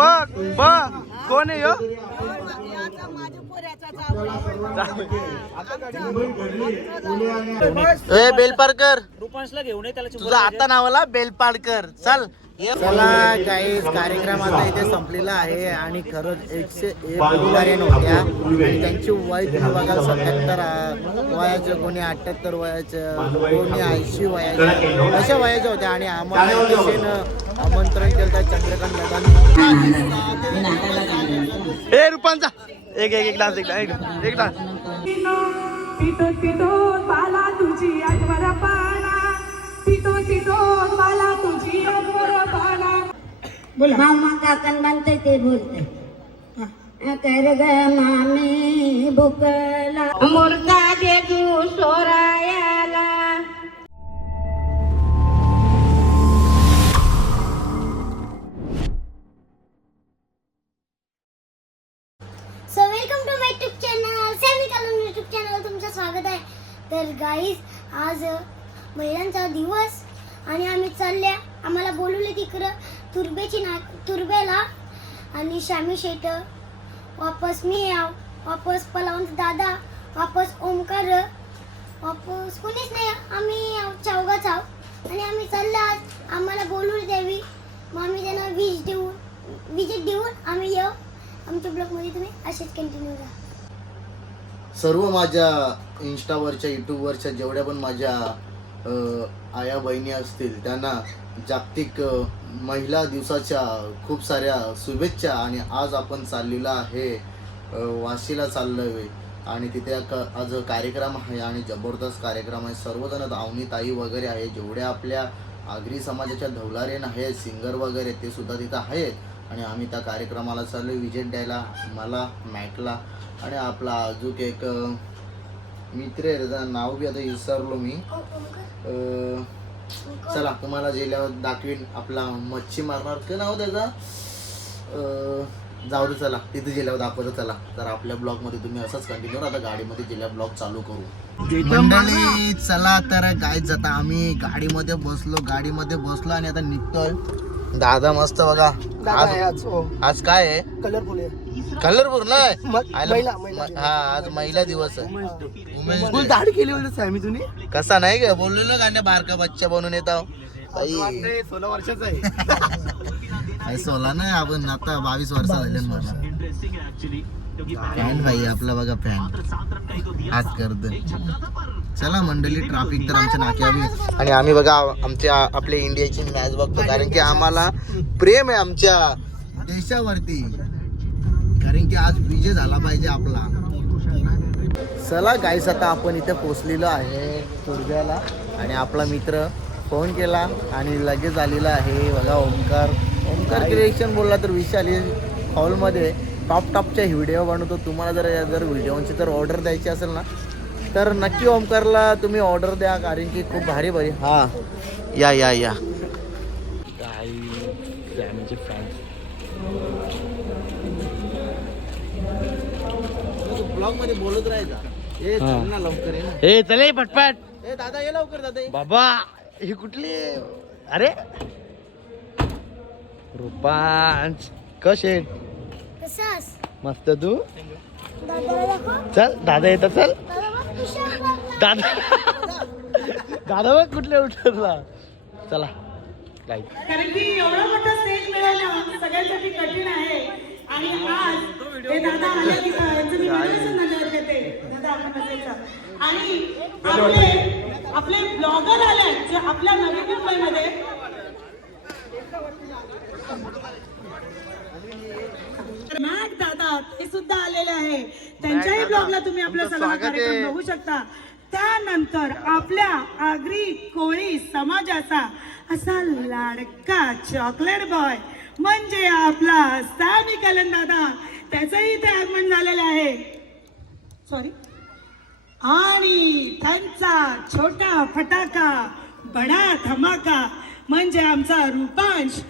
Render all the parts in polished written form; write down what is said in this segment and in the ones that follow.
बघ बघ कोण आहे यो? ए बेलपाडकर रुपांशला घेऊन ये त्याला. तुझा आता नावाला बेलपाडकर. चल चला गाईस, कार्यक्रम आता इथे संपलेला आहे आणि खरंच 101 बुलगाऱ्या होत्या आणि त्यांची वय तुम्ही बघाल 77 वयाचं, कोणी 78 वयाचं, कोणी 80 वयाचं, अशा वयाच्या होत्या. आणि आम्हाला इथे आमंत्रण केलं त्या चंद्रकांत दादांनी. ए रुपांचा एक एक डान्स एक डान्स. पितो पितो मला तुझी आठवण पाना, पितो पितो मला तुझी आठवण पाना. बोला मामा काकन बनते ते बोलते कर ग मामी भुकला मुर्गा दे तू सोरायाला. So welcome to my YouTube channel, Sammy Kalam YouTube channel तुमचं स्वागत आहे. तर गाईज, आज महिलांचा दिवस आणि आम्ही चालल्या, आम्हाला बोलवले तिकडं तुर्बेला आणि शामी शेट, वापस मी याव, वापस पलावंत दादा, वापस ओमकार, वापस कोणीच नाही, आम्ही चौघाच आहोत आणि आम्ही चाललो. आज आम्हाला बोलवले द्यावी, मग आम्ही त्यांना विजिट देऊन आम्ही येऊ. आमच्या ब्लॉगमध्ये तुम्ही असेच कंटिन्यू राहा. सर्व माझ्या इंस्टावरच्या, यूट्यूबवरच्या जेवढ्या पण माझ्या आया बहिणी असतील त्यांना जागतिक महिला दिवसाच्या खूप साऱ्या शुभेच्छा. आणि आज आपण चाललेलो आहे वाशीला चाललो आहे आणि तिथे आज कार्यक्रम आहे आणि जबरदस्त कार्यक्रम आहे. सर्वजण दावणी ताई वगैरे आहे, जेवढ्या आपल्या आगरी समाजाच्या धवलारेन आहेत, सिंगर वगैरे, ते सुद्धा तिथं आहेत. आणि आम्ही त्या कार्यक्रमाला चाललो विजिट द्यायला, मला, मॅकला आणि आपला अजून एक मित्र आहे, त्याचं नाव बी आता विसरलो मी. चला तुम्हाला जेल्यावर दाखवीन. आपला मच्छी मारणार का नाव त्याचा, जाऊ दे, चला तिथे जेल्यावर दाखवतो. चला तर आपल्या ब्लॉगमध्ये तुम्ही असंच कंटिन्यू. आता गाडीमध्ये जेल्या ब्लॉग चालू करू मंडळी. चला तर काय जाता, आम्ही गाडीमध्ये बसलो आणि आता निघतोय. दादा मस्त बघा, आज काय आहे, कलरफुल नाही, हा आज महिला दिवस आहे. दाढी केली होती आम्ही तुम्ही कसा नाही का बोललेलो गाण्या, बारका बच्चा बनून येतो. 16 वर्षाचा आहे. 16 नाही, आपण आता 22 वर्ष झाले मला. फॅन भाई आपला बघा, फॅन आज करत. चला मंडळी, ट्रॅफिक तर आमच्या नाक्यावी आणि आम्ही बघा आपल्या इंडियाची मॅच बघतो, कारण की आम्हाला प्रेम आहे आमच्या देशावरती, कारण की आज विजय झाला पाहिजे आपला. चला गाईस, आता आपण इथे पोचलेलो आहे तुर्ब्याला आणि आपला मित्र फोन केला आणि लगेच आलेला आहे बघा ओमकार क्रिएशन. बोलला तर विशाल हॉलमध्ये टॉपच्या व्हिडिओ बनवतो. तुम्हाला जर व्हिडिओची तर ऑर्डर द्यायची असेल ना, तर नक्की ओमकारला तुम्ही ऑर्डर द्या, कारण की खूप भारी हा या ब्लॉग मध्ये बोलत राहायचा. लवकर ये चले पटपट. ए दादा ये लवकर, दादा बाबा. ही कुठली, अरे रुपांश कसे मस्त. तू चल, दादा येतात. चल दादा बघ कुठले उठला. चला काय, कारण की एवढा मोठा स्टेज मिळवणं सगळ्यांसाठी कठीण आहे. आणि आज हे दादा आले, यांचं मी मनोरंजन धन्यवाद देते दादा आपण असायचं. आणि आपले ब्लॉगर आले जे आपल्या नवी मुंबईमध्ये. मॅक दादा ते सुद्धा आलेले आहे, त्यांच्याही ब्लॉगला तुम्ही आपला सगळा कार्यक्रम बघू शकता. त्यानंतर आपल्या आगरी कोळी समाजाचा असा लाडका चॉकलेट बॉय म्हणजे आपला सॅमी कलन दादा, त्याचंही इथे आगमन झालेलं आहे. सॉरी. आणि त्यांचा छोटा फटाका बडा धमाका म्हणजे आमचा रुपांश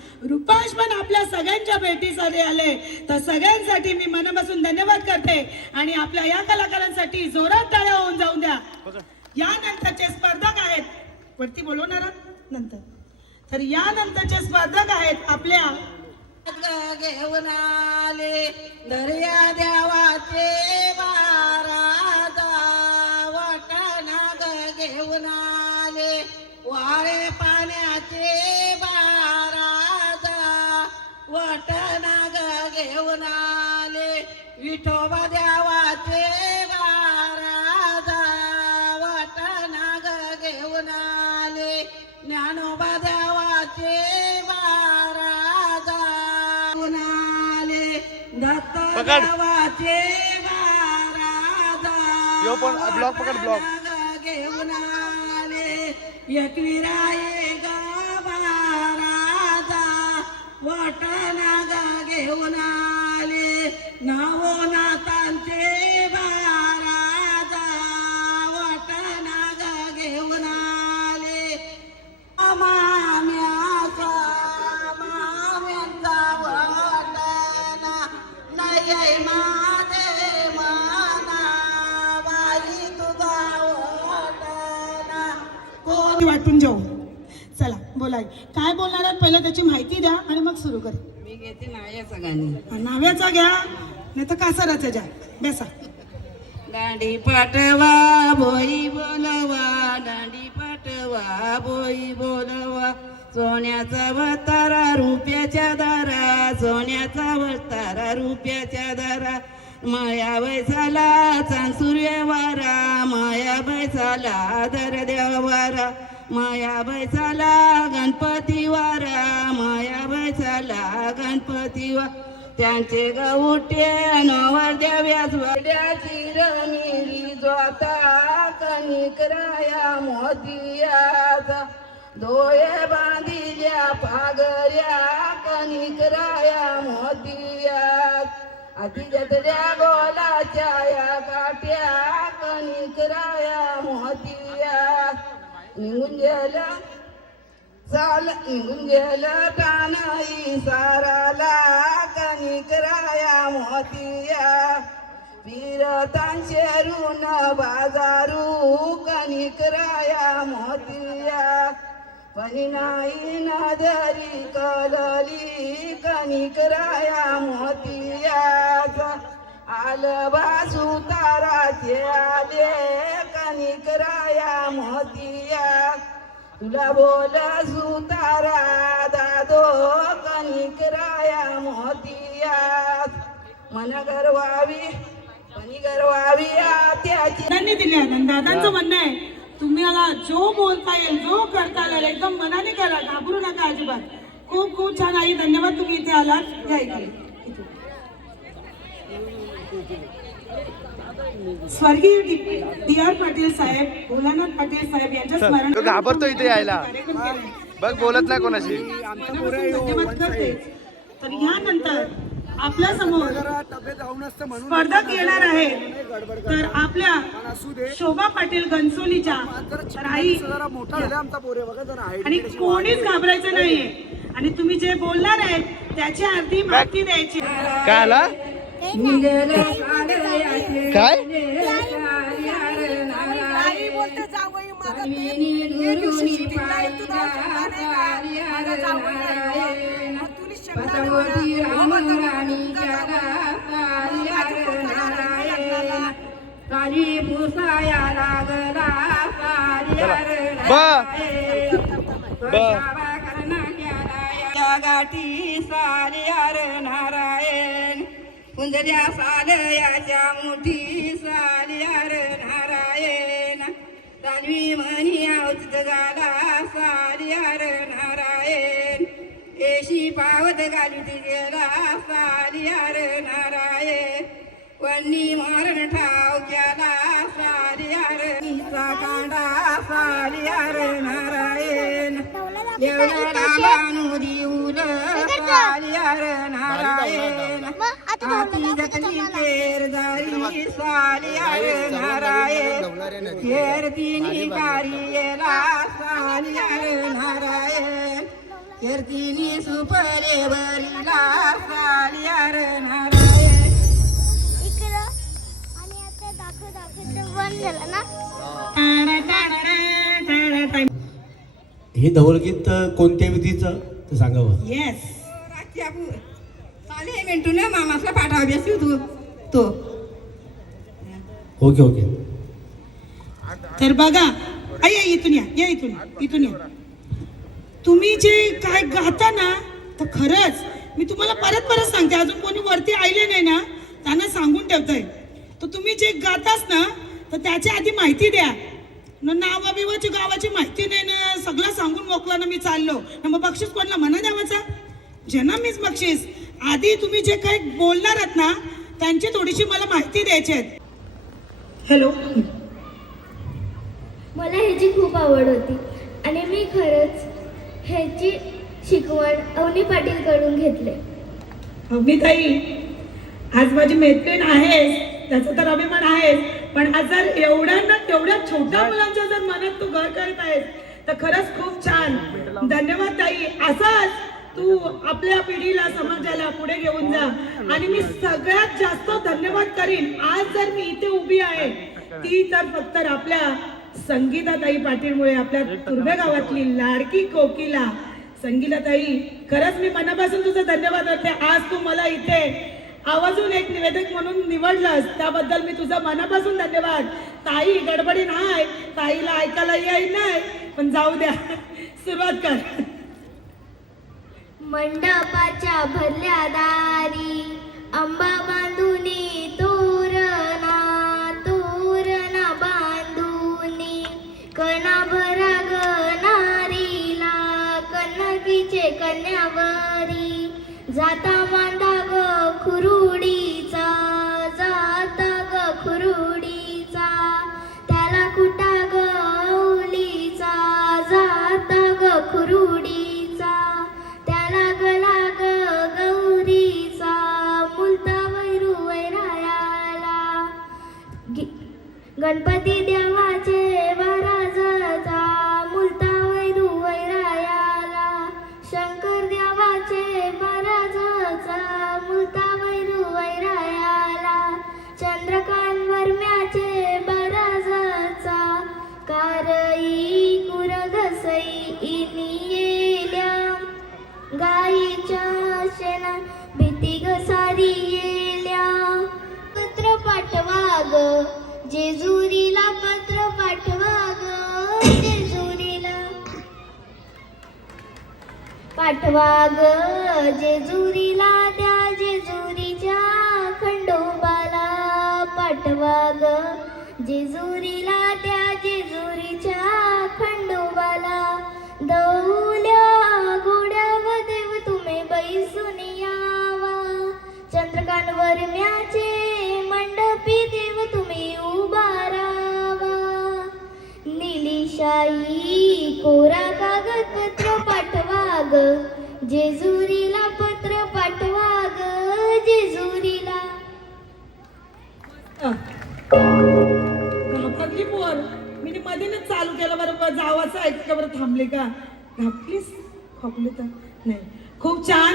पण आपल्या सगळ्यांच्या भेटीसाठी आले. तर सगळ्यांसाठी मी मनापासून धन्यवाद करते आणि आपल्या या कलाकारांसाठी जोरात टाळ्या होऊन जाऊन द्या. यानंतरचे स्पर्धक आहेत, वरती बोलवणार नंतर. तर यानंतरचे स्पर्धक आहेत आपल्या घेऊन आले दर्या देवाचे बाराजा वटनाग घेऊन आले वाळे पाण्याचे बाराजा वटनाग घेऊन आले विठोबा देवाचे बाराजा वटनाग घेऊन आले ज्ञानोबा देवाचे बाराजा घेऊन आले दत्त देवाचे बाराजा यो पण ब्लॉक पकड ब्लॉक घेऊन आले एकविराये गावाराजा वटनाग घेऊन आले नवनाथांचे बाराजा वटनाग घेऊन आले माम्याचा माम्यांचा वटना नाही माझे माना बाई तुझा वटना वाटून जाऊ. चला बोलाय काय बोलणार आहात पहिलं त्याची माहिती द्या आणि मग सुरू कर. मी घेते नायाचा गाणी नाव्याचा घ्या नाही तर कासाराचा घ्या. बेसा दांडी पाटवा बोई बोलवा दांडी पाटवा बोई बोलवा सोन्याचा वतारा रुपयाच्या दारा सोन्याचा वतारा रुपयाच्या दारा माया बैसाला चांद सूर्यवारा माया बैसाला दर देवारा माया बैसाला गणपती वारा माया बैसाला गणपती वा त्यांचे गवटे नवर देव्यास वड्याची रमिली जोता कणिकराया मोतियाचा डोळे बांधिल्या पागऱ्या कणिकराया मोतियात अतिजतल्या गोलाच्या या काट्या कणिकराया मोतियात निघून गेलं चाल निघून गेलं टाणाई साराला कणिकराया मोतिया फिरतांशेरून बाजारू कणिकराया मोतिया पणी नाही नदरी कलली कणिकराया मोतियाचा आलं बासू ताराचे आले कणिकराया मोतिया तुला बोल सुतारा दादो कणिकराया मोतिया मन गरवावी पणी गरवावी त्याची दादांनी दिल्या आणि दादांचं म्हणणं आहे तुम्हाला जो बोलता येईल जो करता येईल एकदम मनाने करा घाबरू नका अजिबात. खूप खूप छान आई धन्यवाद तुम्ही इथे आलात. या इकडे. स्वर्गीय डी.आर. पाटील साहेब भोलानाथ पाटील साहेब यांच्या स्मरण तो घाबरतो इथे यायला. बघ बोलत नाही कोणाशी. धन्यवाद करते. तर यानंतर आपल्या समोर स्पर्धक येणार आहे तर आपल्या शोभा पाटील घनसोलीच्या तर आई आणि कोणीच घाबरायचं नाहीये आणि तुम्ही जे बोलणार आहेत त्याची अर्धी माहिती द्यायची. काय आला काय काली पुसाया लागला गाठी सालियार नारायण कुंजल्या सालयाच्या मुठी सालियार नारायण तालवी म्हणी औचित झाला सालियार नारायण एशी पावत घाली गेला सालियार नारायण वन्नी मारण ठाव केला सालियार कांडा सालियार नारायण एवढा दिऊल सालियार नारायण हाती जतली केरदारी सालियार नारायण केरतिनी कारियेला सालियार नारायण केरतिनी सुपले वरीला सालियार नारायण. इकडं आणि आता दाखव बंद झालं ना. हे धवलगीत कोणत्या विधीचं ते सांगावं. येस चाले मिंटू ना मामाचा पाठवा बेसू तू तो ओके ओके. तर बघा आई आई, इथून या इथून या. तुम्ही जे काय गाता ना, तर खरंच मी तुम्हाला परत सांगते, अजून कोणी वरती आले नाही ना त्यांना सांगून ठेवतंय. तर तुम्ही जे गातास ना, तर त्याच्या आधी माहिती द्या ना, नावाबिवाची गावाची माहिती नाही ना, सगळं सांगून मोकला ना मी चाललो ना, मग बक्षीस कोणाला म्हणा द्यावाचा, ज्यांना मीच बक्षीस. आधी तुम्ही जे काही बोलणार आहात ना, त्यांची थोडीशी मला माहिती द्यायची आहे. हॅलो. मला ह्याची खूप आवड होती आणि मी खरंच ह्याची शिकवण अवनी पाटील कडून घेतले. ताई, आज माझी मैत्रीण आहेस त्याचा तर अभिमान आहेस, पण आज जर तेवढ्या छोट्या मुलांच्या जर मनात तू घर करत आहेस तर खरंच खूप छान. धन्यवाद ताई. असाच तू आपल्या पिढीला समाजाला पुढे घेऊन जा. आणि मी सगळ्यात जास्त धन्यवाद करीन, आज जर मी इथे उभी आहे ती तर फक्त आपल्या संगीताताई पाटीलमुळे, आपल्या तुर्भे गावातली लाडकी कोकिला संगीताताई. खरंच मी मनापासून तुझं धन्यवाद करते. आज तू मला इथे आवाजून एक निवेदक म्हणून निवडलंस, त्याबद्दल मी तुझं मनापासून धन्यवाद. ताई गडबडी नाही, ताईला ऐकायला येईल नाही, पण जाऊ द्या, सुरुवात कर. मंडपाच्या भरल्या दारी आंबा बांधुनी तोरणा बांधुनी, कणा भरा गणारीला कन्नकीचे कन्यावरी, जाता मांडा ग खुरुडीचा, त्याला कुटा ग औलीचा, जाता ग खुरुडीचा, त्याला गला ग गौरीचा, मुलता वैरू वैरायाला, गणपती देवाचे वराजता, मुलता वैरू वैरायाला, शंकर देवाचे वराजचा, मुलता वैरू वैरायाला, चंद्रकांत वर्म्याचे बराजचा, कारई कुरघसई इनियेल्या, गाईच्या शेणा भीती घसारी येल्या, पत्र पाठवा ग जेजुरीला, पत्र पाठवा ग जेजुरीला, पाठवा ग जेजुरीला, त्या जेजुरीच्या खंडोबाला, पाठवा ग जेजुरीला, त्या जेजुरीच्या खंडोबाला, दौल्या गोड्याव देव तुम्ही बैसून यावा, चंद्रकांत वर्म्याचे मंडपी देव तुम्ही उभारावा, निलिशाई कोरा कागदपत्र पाठवा ग जेजुरीला, पत्र पाठवा ग जेजुरीला. घाबरली पोर, मी मध्येच चालू केलं, बरोबर जावाचं ऐकलं, बरं थांबले का, घाबलीस खोकले तर नाही. खूप छान.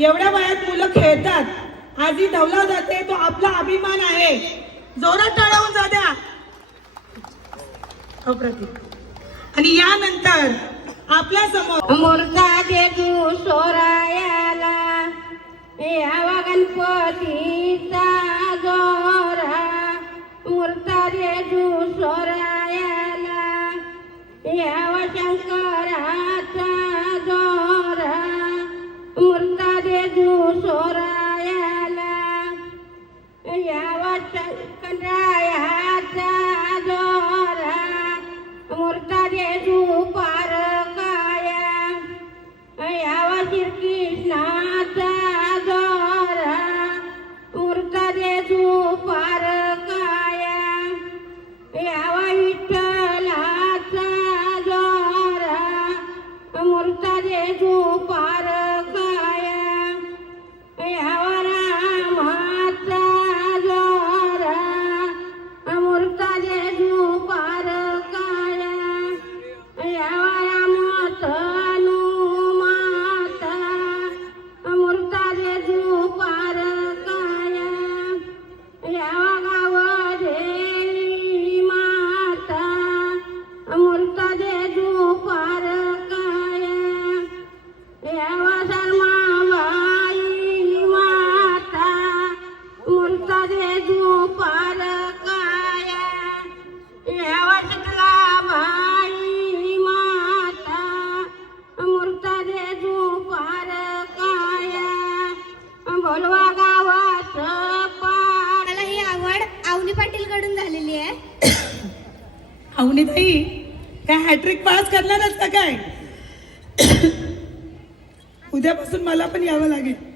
एवढ्या वयात मुलं खेळतात, आधी धवला जाते, तो आपला अभिमान आहे. जोरात टाळावून जा द्या. अप्रतिम. आणि यानंतर आपल्या समोर मूर्ता देजू सोरायाला, यावा गणपतीचा जोरा, मूर्ता देजू सोरायाला, यावा शंकराचा जोरा, मूर्ता देजू सोरायाला, यावा शंकराचा जोरा, मूर्ता देजू पारकाया, यावा श्रीकृष्णाचा जोरा, दे झोपार काया यावा शिकला बाई माता मूर्ता दे झोपार काया बोलवा गावात पार. मला ही आवड अवनी पाटील कडून झालेली आहे. अवनीताई काय हॅट्रिक पास करणारच का काय? उद्यापासून मला पण यावं लागेल.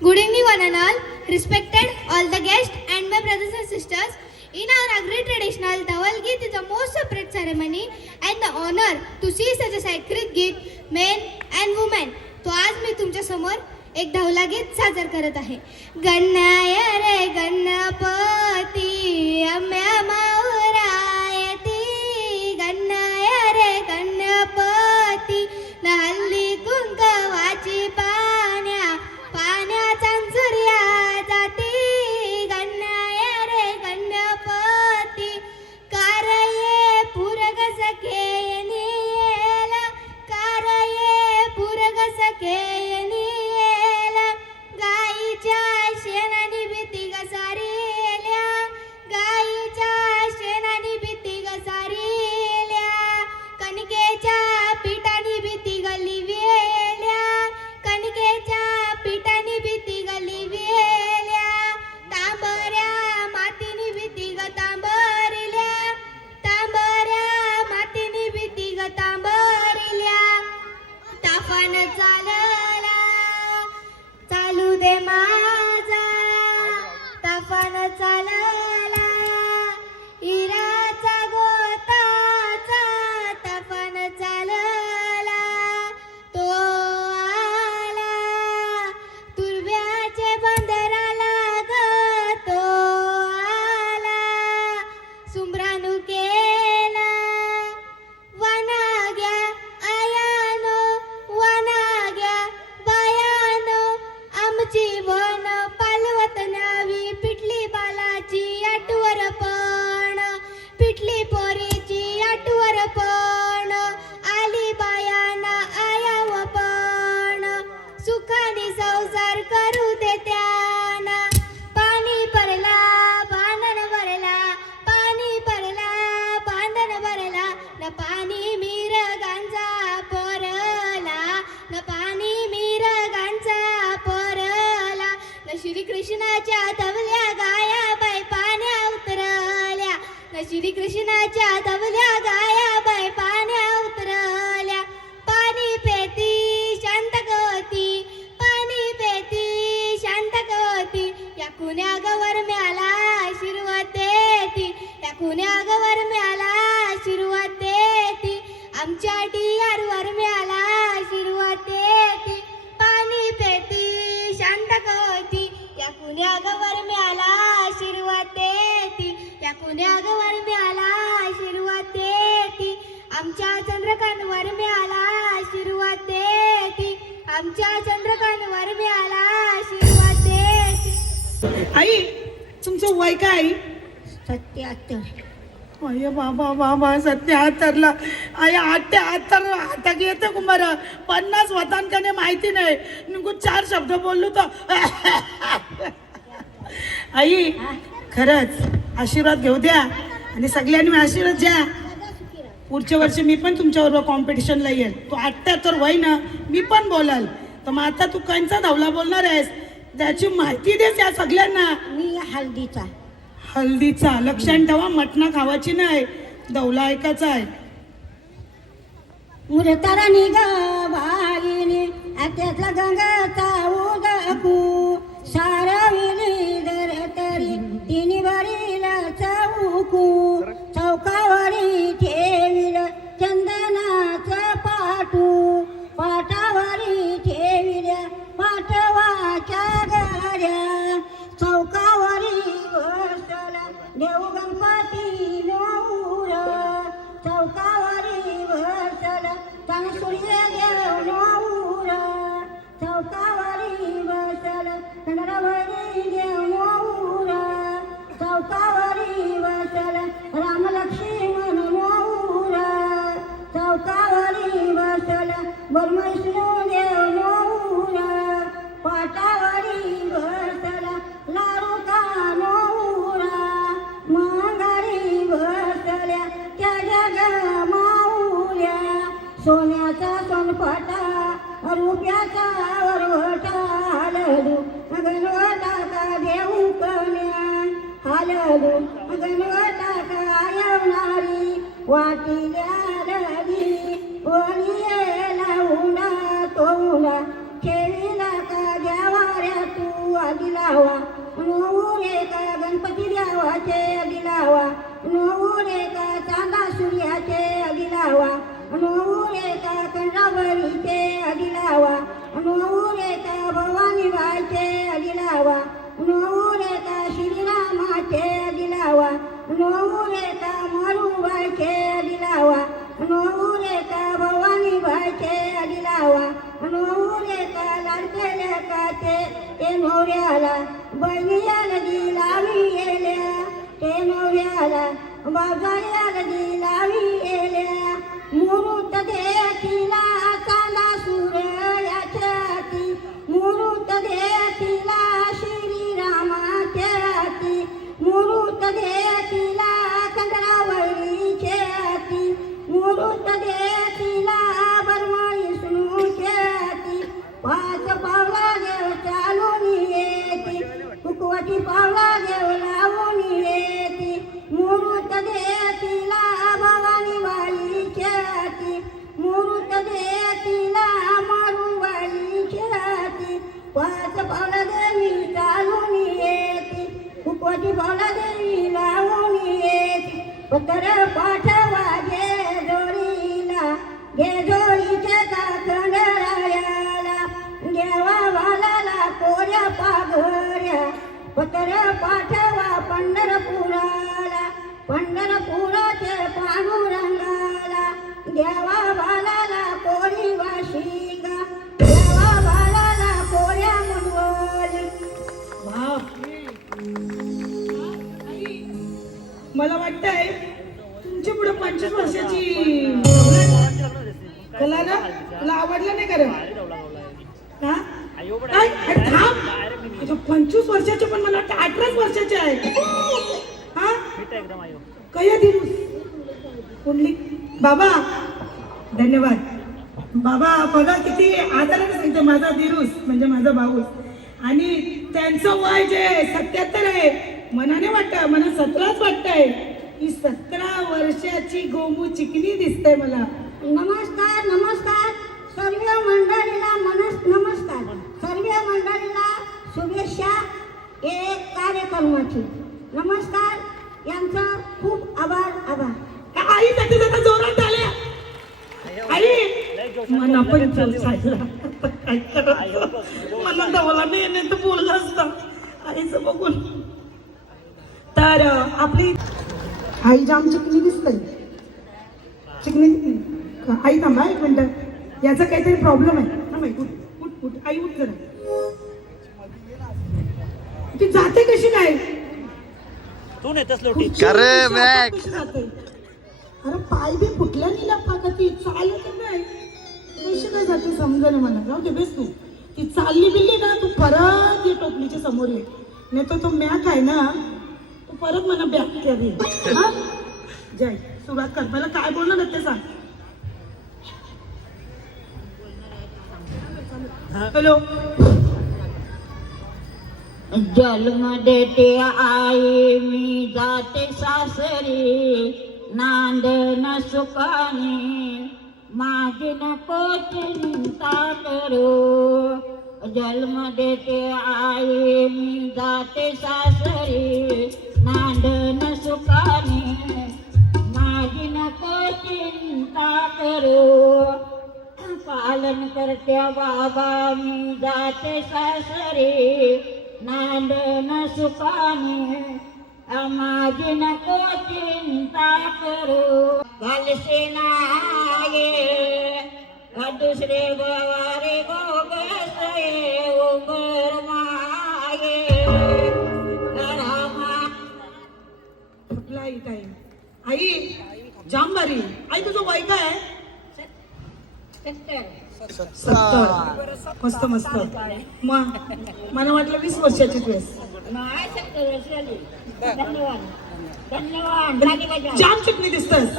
Good evening one and all, respected all the guests and my brothers and sisters. In our Agri traditional Tawal Geet is the most separate ceremony and the honor to see such a sacred Geet, men and women. तो आज मी तुमच्या समोर एक धावला गीत सादर करत आहे. गणनाय रे गणपती अम्या माऊरायती, गणनाय रे गणपती न हल्ली कुंकवाची पाण्या पाण्या चांचुर्या जाती. गणनाय रे गणपती कारये पूरग सखे येला, कारये पूरग सखे येला, गाईच्या शेणानी भीती घसारिल्या, गाईच्या शेणानी भीती घसारिल्या, कणकेच्या पिठानी भीती गली वेल्या, कणकेच्या पिठानी भीती गली वेल्या, तांबऱ्या मातीनी भीती ग तांबरिल्या, तांबऱ्या मातीनी भीती ग तांबरिल्या. ताफान चालला चालू दे माझा, ताफान चालला इराचा गोताचा, ताफान चालला तो आला तुर्ब्याचे बंदराला ग, तो आला सुमरानू केला वनाग्या आयानो, वनाग्या बायानो आमची वन पालवत न्यावी, पिटली बालाची आटवर पण, पिटली पोरीची आटवर पण, आली बायाना आयाव पण, सुखानी संसार करू दे त्याना. पाणी भरला बांधण भरला, पाणी भरला बांधण भरला, न पाणी मिरगांचा पोरला, न पाणी मिरगांचा पोरला, न श्रीकृष्णाच्या धवल्या गाया बाई पाण्या उतरल्या, न श्रीकृष्णाच्या धवल्या गाया बाई पाण्या उतरल्या. पाणी पेती शांत गती, पाणी पेती शांत गती, या कुण्या गवर म्याला आशीर्वाद देती, या कुण्या गवर म्याला आशीर्वाद देती, आमच्या डियारवर म्याला आशीर्वाद देती. पाणी पेती शांत गती, या कुण्या गवर म्याला आशीर्वाद देती, या कुण्या गवर म्याला आशीर्वाद देती, आमच्या चंद्रकांतवर म्याला आशीर्वाद देती, आमच्या चंद्रकांतवर म्याला आशीर्वाद देती. आई तुमचं वय काय आई? 77. अय बाबा बाबा 77ला आई 78 आता येतं कुमार 50 वतांकने माहिती नाही, निघून 4 शब्द बोललो तर. आई खरंच आशीर्वाद घेऊ द्या आणि सगळ्यांनी आशीर्वाद द्या. पुढच्या वर्षी मी पण तुमच्याबरोबर कॉम्पिटिशनला येईल. तू 78 वय ना, मी पण बोलाल. तर मग आता तू कांचा धावला बोलणार आहेस त्याची माहिती देस या सगळ्यांना. मी हल्दीचा. हल्दीचा लक्षात ठेवा, मटणा खावाची नाही, दौला ऐकायचा आहे. मुरतारानी ग बाईनी त्यातला गंगाचा उदकू, सारविली दर तरी तिन्ही बरीला चौकू, चौकावरी ठेविल चंदनाचं पाटू, पाटावरी ठेविल्या पाटवाच्या गाड्या, चौकावरी बसला देव गणपती नऊर, चौकावरी बसला चांग सूर्य देव नऊर, चौकावरी बसला चंद्रवरी देव नऊर, चौकावरी बसला राम लक्ष्मण नऊर, चौकावरी बसला ब्रह्मविष्णू देव नऊर, पाटावरी बसला वाटिल्या रवी ओलियेला उन्हा तोला खेळीला का द्यावाऱ्या तू आधी लावा नवरे का गणपती देवाचे आधी लावा नवरे का चांदा सूर्याचे आधी लावा नवरे का कंडावरीचे आधी लावा नवरे का भवानी बाईचे आधी लावा नवरे का श्रीरामाचे आधी लावा नवरे का मरुबाईचे आधी लावा नवरे का भवानी बाईचे आधी लावा नवरे का लाडकेल्या काचे ते नवऱ्याला बहिणीला नदी लावी येल्या ते नवऱ्याला बाजाया नदी लावी येल्या मुहूर्त देतीला चांदा सूर्याच्या हाती मुहूर्त देतीला श्रीरामाच्या हाती मुहूर्त देतीला कंदरावरीच्या हाती मुहूर्त देतीला बरमाई सुनूच्या हाती पाच पावला देव चालून येती कुकवाची पावला देव लावून येती मुहूर्त देतीला भवानी बाईच्या हाती मुहूर्त देतीला मारुबाईच्या हाती पाच पावला देवी चालून येती कुकवाची पावला देवी लावून येती पत्र पाठवा जेजोरीला जेजोरीच्या काकंडरायाला देवा वालाला कोऱ्या पाघऱ्या पत्र पाठवा पंढरपुराला पंढरपुराचे पांडुरंगाला देवा वालाला कोरी वाशिका देवा वालाला कोऱ्या मुंडवली मला वाटतंय तुमच्या पुढे 25 वर्षाची कला ना तुला आवडलं नाही खरं हा काय? अरे थांब. तुझ्या 25 वर्षाचे पण मला वाटतं 18 वर्षाचे आहे हा कया दिरूस कुंडली बाबा धन्यवाद बाबा बघा किती आदराने सांगते माझा दिरूस म्हणजे माझा भाऊ आणि त्यांचं वय जे 77 आहे मनाने वाटतं मला 17च वाटतंय ही 17 वर्षाची गोमू चिकनी दिसते मला नमस्कार नमस्कार सर्व मंडळीला नमस्कार सर्व मंडळीला शुभेच्छा एक कार्यक्रमाची नमस्कार यांचा खूप आभार आई त्याच्या जाता जोरात आल्या आई मना पण मला दवाला नाही तर बोलला असता आईचं बघून तर आपली आई जाम चिकनी दिसतंय चिकनी आई थांबा एक मिनिट याचा काहीतरी प्रॉब्लेम आहे थांब आई उठ आई उठ जरा ती जाते कशी काय तू नेतस लोटी अरे बॅग कशी जाते अरे पाय बी फुटल्या नाही लागता का ती चालत नाही कशी काय जाते समजा ना मला जाऊ दे बेस तू ती चालली बिल्ली ना तू परत ये टोपलीच्या समोर ये नाही तर तो मॅक आहे ना तू परत मला बॅक करी हा जय सुरुवात कर मला काय बोलणार ते सांग हॅलो जन्म देते आई मी जाते सासरी नांदन सुखाने माझी नको चिंता करू जन्म देते आई मी जाते सासरी नांदन सुखाने माझी नको चिंता करू पालन करत्या बाबा मी जाते सासरी नांदन सुखाने माझी नको चिंता करू घालसे नागे दुसरे गवारे गोगसे उगर मागे रामा आई जाम बारी आई तुझं वय काय 70 मस्त मस्त मग मला वाटलं 20 वर्षाची तू आहेस धन्यवाद धन्यवाद जाम चिकनी दिसतस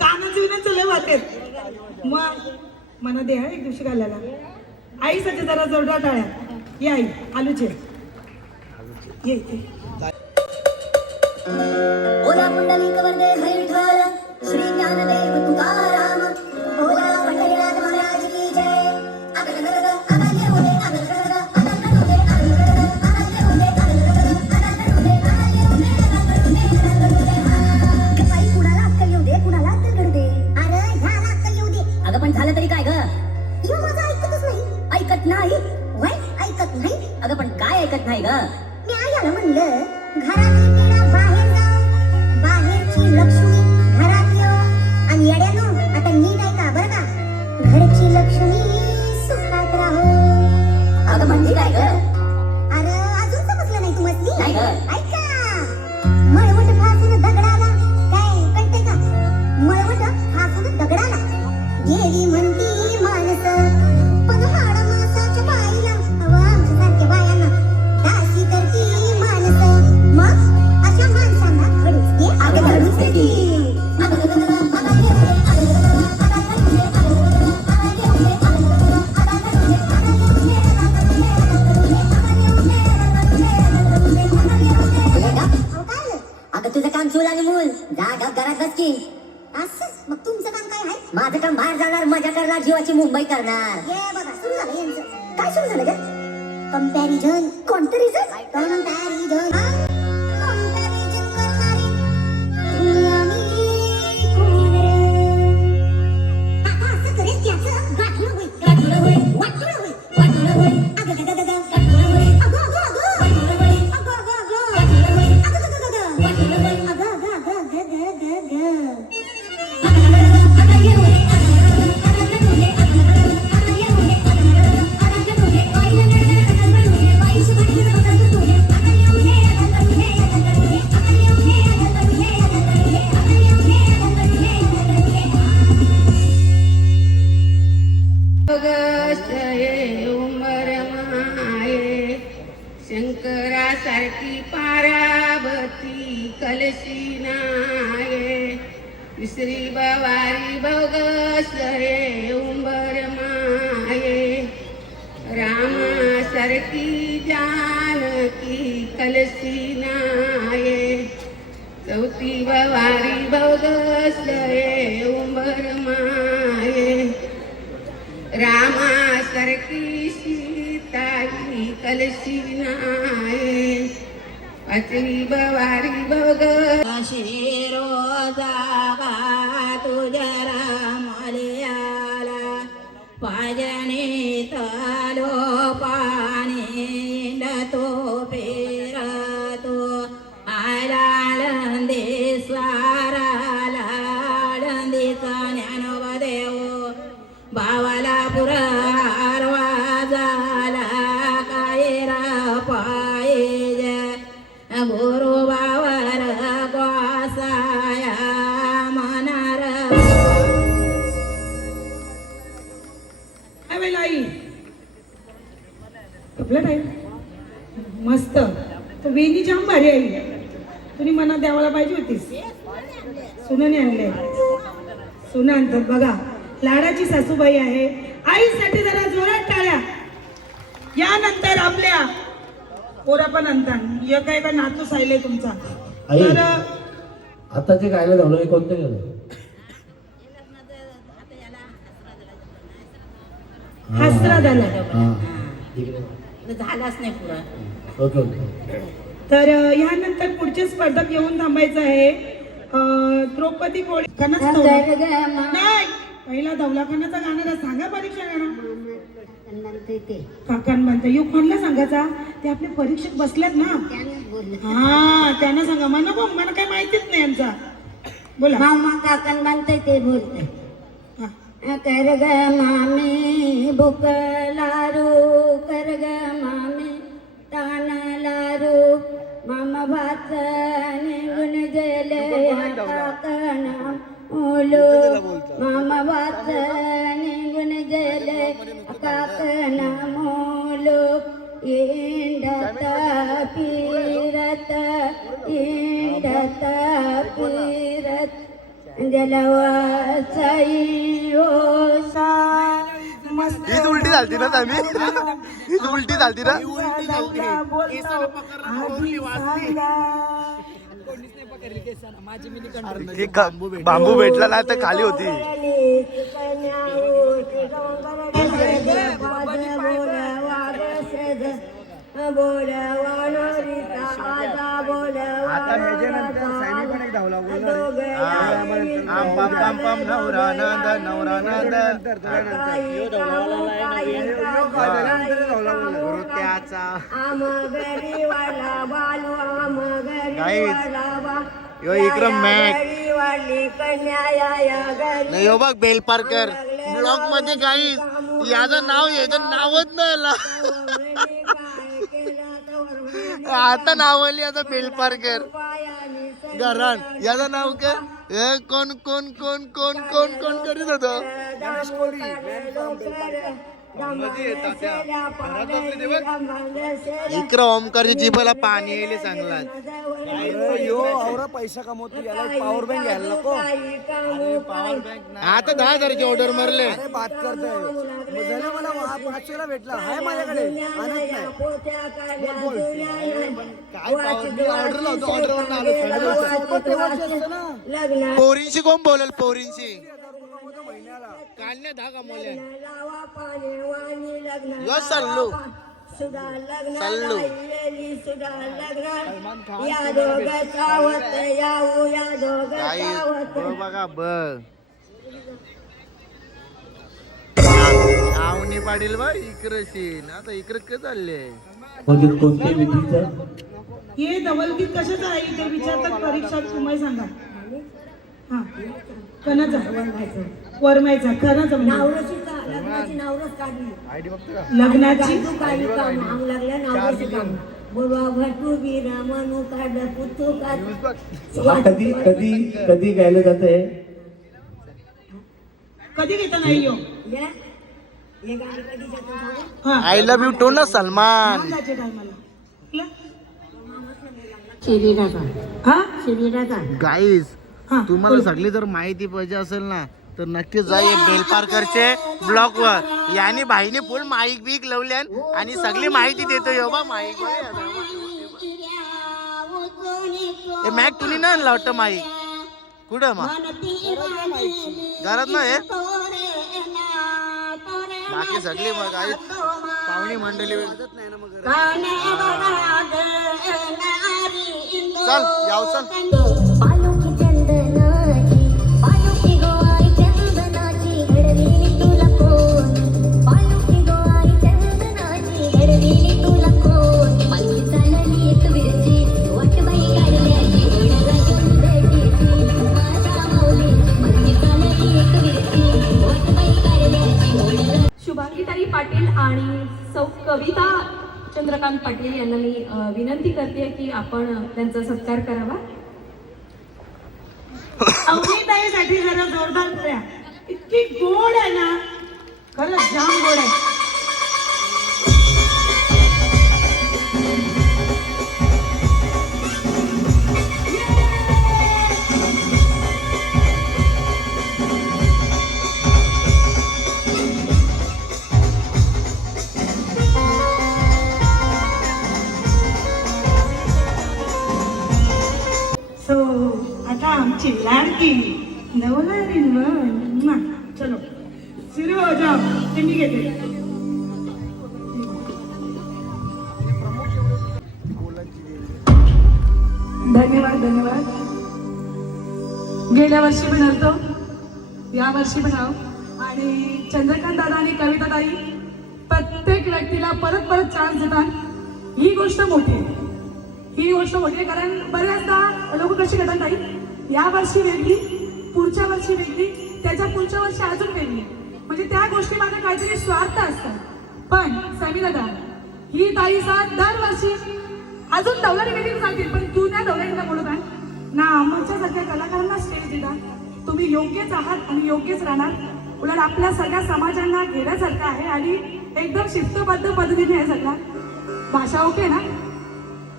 कानाचं विनाचं लय वाटेत मग मना दे हा एक दिवशी घालायला आई साठी जरा जोरदार टाळ्या ये आई आलूचे ये ओला पुंडलिक वरदे हरिठल श्री ज्ञानदेव तुकाराम बोला पंढरीनाथ महाराज की जय. अगलगलग, अगल येऊ दे, अगलगलग, अगल येऊ दे, अगलगलग, अगल येऊ दे, अगलगलग, अगल येऊ दे, अगल येऊ दे, अगल येऊ दे, अगल येऊ दे. हा. बाई कुणाला अक्कल येऊ दे, कुणाला अक्कल घडू दे. अरे ह्याला अक्कल येऊ दे. अगं पण झालं तरी काय ग? यो माझं ऐकतच नाही. ऐकत नाही? वय ऐकत नाही. अगं पण काय ऐकत नाही ग? मी आयाला म्हणलं घरातली पिढा बाहेर जाऊ, बाहेरची लक्ष्मी घरात येऊ. आणि येड्यानो आता नीट ऐका बरं का, घरची लक्ष्मी सुखात राहो. अगं म्हणजे काय ग? अरे अजून समजलं नाही तुम्हाला? नाही ग. ऐका, मळवट फासून दगडाला, काय कळतंय का? मळवट फासून दगडाला गेली म्हणती माणसं, पण हाड मासाच्या बाईला आमच्यासारख्या बायांना दासी करती माणसं. मग अशा माणसांना घडूच दे, अगं घडूच दे की. अगं तुझं काम चूल आणि मूल जा गप घरात बस की. असं मग तुमचं काम काय आहे? माझं काम बाहेर जाणार, मजा करणार, जीवाची मुंबई करणार. हे बघा सुरू झालं यांचं. काय सुरू झालं ग? कंपॅरिझन. कोणतं रिझन? कंपॅरिझन. कंपॅरिझन करणारी दुनिया मी कोण रे? आता असं करेल की असं गाठलं होईल, गाठलं होईल, वाटलं होईल, वाटलं होईल. अगं गं गं गं, गाठलं होईल. अगं अगं अगं, वाटलं होईल. अगं अगं अगं, गाठलं होईल. अगं गं गं गं, वाटलं होईल. अगं अगं अगं, गं गं गं गं. शंकरासारखी पारावती कलशी नाये, विसरी बवारी बोगस रे उंबर माये. रामासारखी जानकी कलशी नाये, चौथी बवारी बोगस रे उंबर माये. रामासारखी सीताई कलशी नाये, पाचवी बवारी बोगस रोजावा तुझ्या रामाले आला. पाजणे तलो पाणी तो पेरतो, आला लंदेश्वरा लंदेचा ज्ञानोबा देव. भावाला पुरारवा झाला कायरा पाहिजे, गुरु बावर गोसाया मनार. काय वेळेला आई आपला टाईम मस्त. तर वेणी जाम भारी आई, तुम्ही मनात द्यावाला पाहिजे होतीस. सुनाने आणले, सुना आणतात बघा. लाडाची सासूबाई आहे. आईसाठी जरा जोरात टाळ्या. यानंतर आपल्या पोरा पण आणतात. एक आहे का नातू सायले तुमचा. आई. तर आता जे गायला धावलं हे कोणतं गेलं? हसरा झाला. झालाच नाही पुरा. Okay okay. तर यानंतर पुढचे स्पर्धक येऊन थांबायचं आहे. द्रौपदी कोळी कनच नाही, पहिला धवलाखानाचा गाणारा सांगा परीक्षा गाणं. काकान म्हणता येऊ कोणला सांगायचा? ते आपले परीक्षक बसलेत ना, हा त्यांना सांगा. मला काही माहितीच नाही यांचा. बोला. मामा काकन बांधते ते बोलते. कर ग मामी भूक लारू, कर ग मामी तान लारू. मामा भात निघून गेले काकना ओलो. मामा भात निघून गेले काकना मोलो. इंडत फिरत, इंडत फिरत जलवासाई ओसा. हीच उलटी झालती ना आम्ही, हीच उलटी झालती ना. बांबू भेटला नाही तर खाली होती. यो इकडं मॅक नाही यो बघ बेलपारकर ब्लॉग मध्ये काही याचं नाव याचं नावच नाही आला. आता नाव आली आता बेलपारकर घरान याचं नाव काय कोण कोण कोण कोण कोण कोण करीत होत. इकडं ओमकारची जीभला पाणी येईल चांगला. पैसा कमवतो याला पॉवर बँक घ्यायला नको. आता 10,000ची ऑर्डर मारले. बात करतोय झालं मला 500ला भेटला आहे माझ्याकडे आणत नाही. काय ऑर्डर लावतो ऑर्डरवर आलो. पोरींशी कोण बोलेल पोरींशी काढणे 10 कमवले. यो सल्लू सल्लू बघा बघ आवणी पाडील बा इकडशीन. आता इकडे काय चालले म्हणजे कोणत्या विधीचा हे धवलगीत कशाचं आहे ते विचारतात परीक्षात. तुम्हाला सांगा. हा कणाचा वरमायचा कणाचा लग्नाची कधी कधी कधी गायलं जात आहे. कधी घेता नाही यो. आय लव्ह यू टू ना सलमान. गाईज तुम्हाला सगळी जर माहिती पाहिजे असेल ना तर नक्कीच जा बेलपारकरचे ब्लॉग वर. याने भाईने फुल माईक बीक लावल्यान आणि सगळी माहिती देतो. यो बा माईक मॅक तुम्ही नाही आणला वाटतं माईक कुठं मग घरात नाही. बाकी सगळी मग आई पाहुणी मंडळी चल याव चल. शुभांगीताई पाटील आणि सौ कविता चंद्रकांत पाटील यांना मी विनंती करते की आपण त्यांचा सत्कार करावा. अवनीताईसाठी जरा जोरदार करूया. इतकी गोड आहे ना खरंच जाम गोड आहे. आता आमची लाडकी नवलारी चलो सुरू हो जाओ. मी घेते. धन्यवाद धन्यवाद. गेल्या वर्षी पण होतो या वर्षी पण आहो. आणि चंद्रकांत दादा आणि कविता ताई प्रत्येक व्यक्तीला परत परत चान्स देतात. ही गोष्ट मोठी आहे. ही गोष्ट मोठी आहे कारण बऱ्याचदा लोक कशी करतात ताई या वर्षी वेगळी पुढच्या वर्षी वेगळी त्याच्या पुढच्या वर्षी अजून वेगळी. म्हणजे त्या गोष्टी मागे काहीतरी स्वार्थ असतात. पण समी दादा ही ताई साथ दरवर्षी अजून दौलारी वेगळी सांगतील पण तू त्या दौलारीला बोलत आहे ना. आमच्या सगळ्या कलाकारांना स्टेज देता. तुम्ही योग्यच आहात आणि योग्यच राहणार. उलट आपल्या सगळ्या समाजांना घेण्यासारखं आहे आणि एकदम शिस्तबद्ध पद्धतीने आहे सगळा. भाषा ओके ना.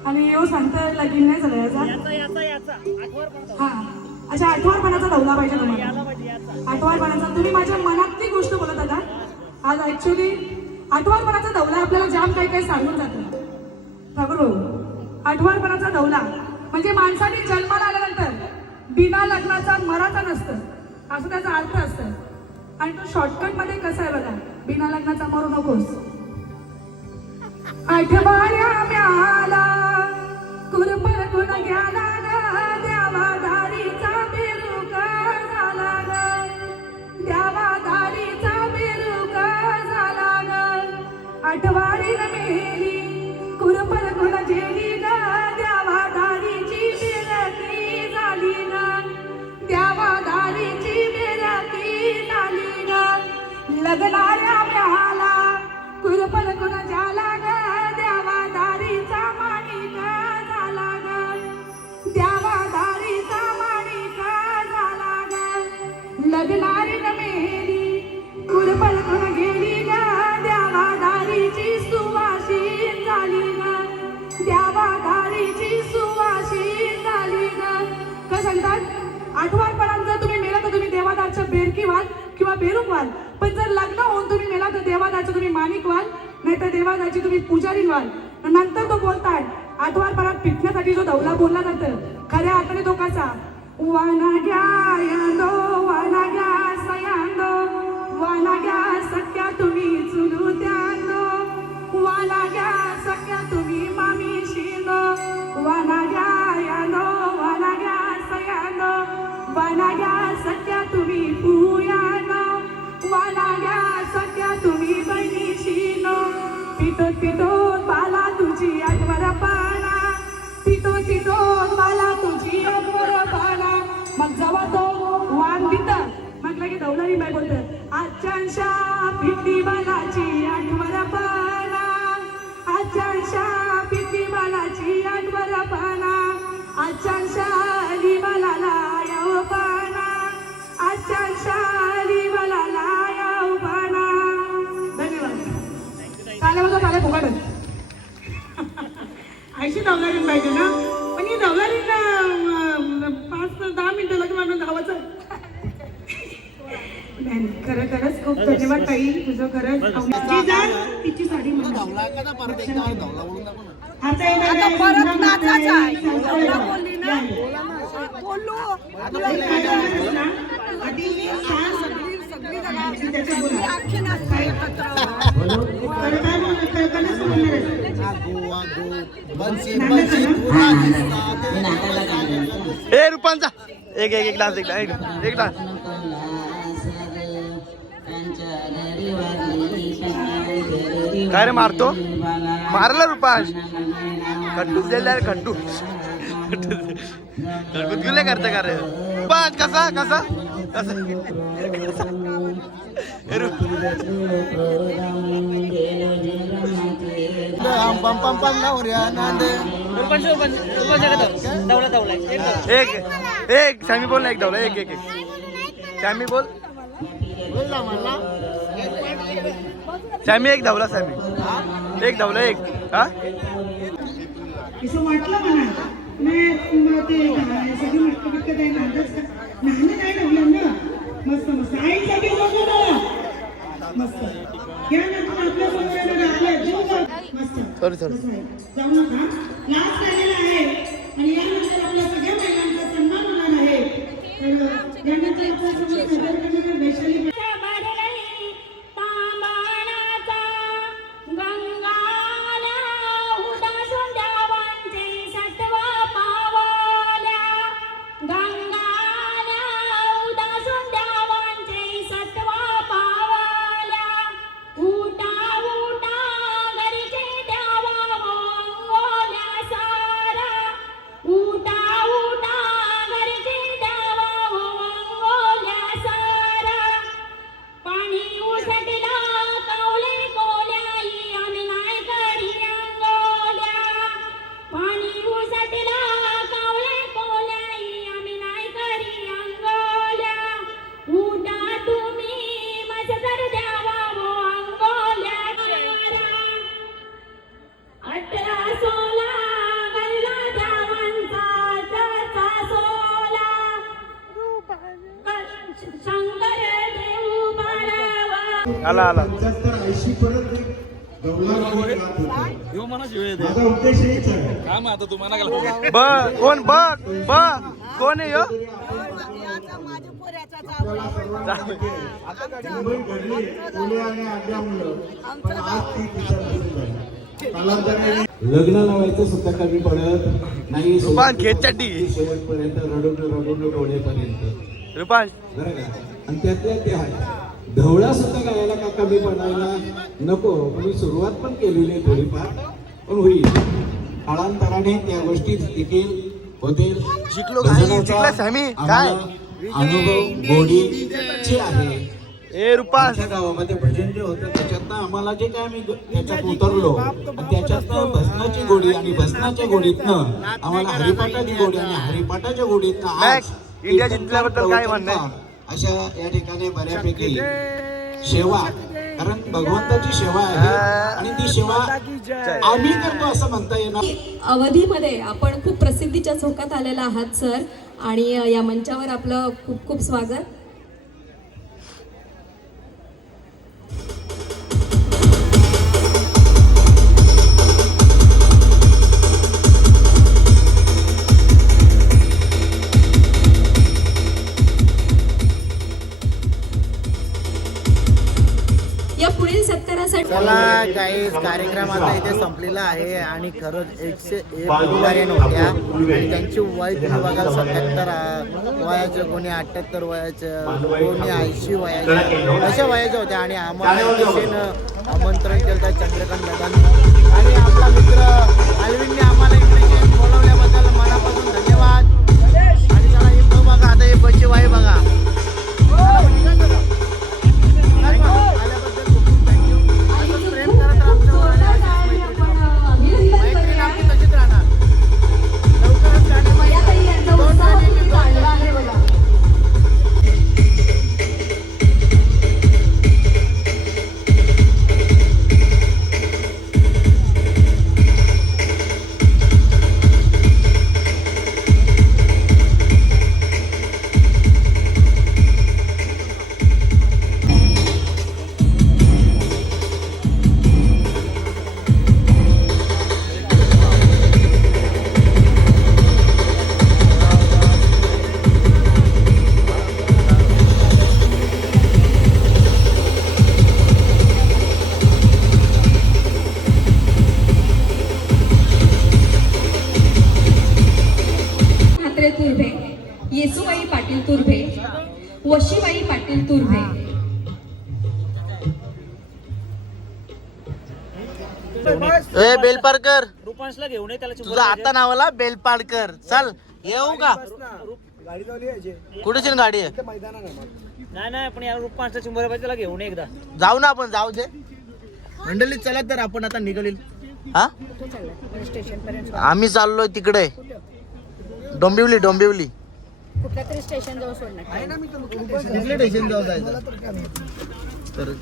आणि यो सांगता लगीन नाही झालं याचा. हा अच्छा आठवणपणाचा दौला पाहिजे तुम्हाला. आठवणपणाचा तुम्ही माझ्या मनातली गोष्ट बोलत आता. आज ऍक्च्युली आठवणपणाचा दौला आपल्याला जाम काही काही सांगून जातो. ठाकूर भाऊ आठवणपणाचा दौला म्हणजे माणसाने जन्माला आल्यानंतर बिना लग्नाचा मराचा नसतं असं त्याचा अर्थ असतं. आणि तो शॉर्टकट मध्ये कसा आहे बघा, बिना लग्नाचा मरू नकोस. आठवाया म्याला कुरपर गुण घ्याला ग, द्यावा दारीचा बिरुक झाला ग, द्यावा दारीचा बिरुक झाला ग. आठवारीन मेली कुरपर गुण जेली ग, द्यावा दारीची बिरकी झाली ग, द्यावा दारीची बिरकी झाली ग. लग्नाऱ्या म्याला कुरपर गुण झाला ग, द्यावा दारीचा माणिक झाला ग, द्यावा दारीचा माणिक झाला ग. लग्नारी न मेली कुरपर गुण गेली ग, द्यावा दारीची सुवासीन झाली ग, द्यावा दारीची सुवासीन झाली ग. काय सांगतात, आठवणपर्यंत तुम्ही मेला तर तुम्ही देवादारचं बेरकी व्हाल किंवा बेरूक व्हाल, पण जर लग्न होऊन तुम्ही मेला तर देवादारचं तुम्ही माणिक व्हाल, नाही तर देवादारची तुम्ही पुजारी व्हाल. नंतर तो बोलताय आठवणपर्यंत पिटण्यासाठी जो धवला बोलला जातं, खऱ्या अर्थाने तो कसा, वाना घ्या यांदो, वाना घ्या सयांदो, वाना घ्या सख्या तुम्ही चुलू त्यांदो, वाना घ्या सख्या तुम्ही मामी शिंदो, वाना घ्या यांदो, वाना घ्या सयांदो, वाना घ्या सख्या तुम्ही पुयांदो, वाना घ्या सख्या तुम्ही बहिणीशीनो. पिटोत पिटोत बाला तुझी आठवण पाना, पिटोत पिटोत बाला तुझी आठवण पाना. मग जेव्हा तो वाण देतं म्हटलं की दौलारी बाई बोलतं, आजच्या पिटी बालाची आठवण पाना, आजच्या पिटी बालाची आठवण पाना, आजच्या लिबाला याव पाना, आजच्या लिबाला याव पाना. धन्यवाद. चालेल होतं चालेल फुकट ऐशी दौलारी पाहिजे ना, पण ही दौलारी 5 ते 10 मिनिटं लगे म्हणून धावायचं. खरंच खूप धन्यवाद ताई तुझं. खरंच तिची साडी आता परत नाचायचं आहे. एवढा बोलली ना, बोललो सगळी आखी नाचते एकत्र. ए रुपांचा एक एक एक डान्स, एक डान्स. काय रे मारतो, मारला रुपांश, खड्डूच दिला रे, खड्डू गुदगुले करते का रे रुपांश. कसा कसा कसा एक एक सॅमी बोल ना, एक धावला, एक एक एक सॅमी बोल, सॅमी एक धावला, सॅमी एक धावला, एक हा असं वाटलं मला ते सगळी मटकं काही नांदच का नांद नाही ठेवलं ना. मस्त मस्त आईसाठी मस्त. यानंतर आपल्या समोर आपल्या जीव मस्त. सॉरी जाऊ नका, लास्ट झालेला आहे आणि यानंतर आपल्या सगळ्या महिलांचा सन्मान होणार आहे. तर यानंतर आपल्या समोर सादर करणार वैशाली आला आला. 75-80 परत कोण कोण आहे ह्यो? याचा माझ्या पोऱ्याचा जावई. लग्न लावायचं सुद्धा कमी पडत नाही. रुपान खेच चड्डी. शेवटपर्यंत रडून डोळेपर्यंत रुपान बरं का. आणि त्यातल्या त्या ढवळा सुद्धा गायला का कमी पडायला नको. मी सुरुवात पण केलेली आहे थोडीफार, पण होईल काळांतराने त्या गोष्टी देखील होतील. शिकलो काय? शिकला सॅमी काय? अनुभव गोडी जे आहे ए रुपान आमच्या गावामध्ये भजन जे होतं त्याच्यातनं आम्हाला जे काय आम्ही त्याच्यात उतरलो आणि त्याच्यातनं भजनाची गोडी आणि भजनाच्या गोडीतनं आम्हाला हरिपाठाची गोडी आणि हरिपाठाच्या गोडीतनं आज मॅक्स, इंडिया जिंकल्याबद्दल काय म्हणणं आहे? अशा या ठिकाणी बऱ्यापैकी सेवा, कारण भगवंताची सेवा आहे आणि ती सेवा आम्ही करतो असं म्हणता येणार. अवधीमध्ये आपण खूप प्रसिद्धीच्या झोकात आलेला आहात सर, आणि या मंचावर आपलं खूप खूप स्वागत. या पुढील सत्कारासाठी चला गाईज, कार्यक्रम आता इथे संपलेला आहे आणि खरंच 101 उभाऱ्या होत्या आणि त्यांची वय तुम्ही बघाल 77 वयाचं, कोणी 78 वयाचं, कोणी 80 वयाचं, अशा वयाच्या होत्या. आणि आम्हाला इथे आमंत्रण केलं होतं चंद्रकांत दादांनी आणि आपला मित्र अल्विनने आम्हाला इकडे बोलवल्याबद्दल मनापासून धन्यवाद. आणि चला हे बघा, आता हे बच्चे वाई बघा. तुर्भे, येसुबाई पाटील तुर्भे, वशीबाई पाटील तुर्भे. ए बेलपारकर, रुपांशला घेऊन ये, त्याला तुझा आता नावाला बेलपारकर. चल येऊ का? कुठे गाडी आहे? नाही पण यार रुपांशला 100 रुपये त्याला घेऊन एकदा जाऊ ना आपण, जाऊ दे मंडळी. चला तर आपण आता निघाली. हा आम्ही चाललोय तिकडे डोंबिवली. कुठल्या तरी स्टेशन जाऊ सोडणार. कुठल्या स्टेशन जाऊ जायचं तर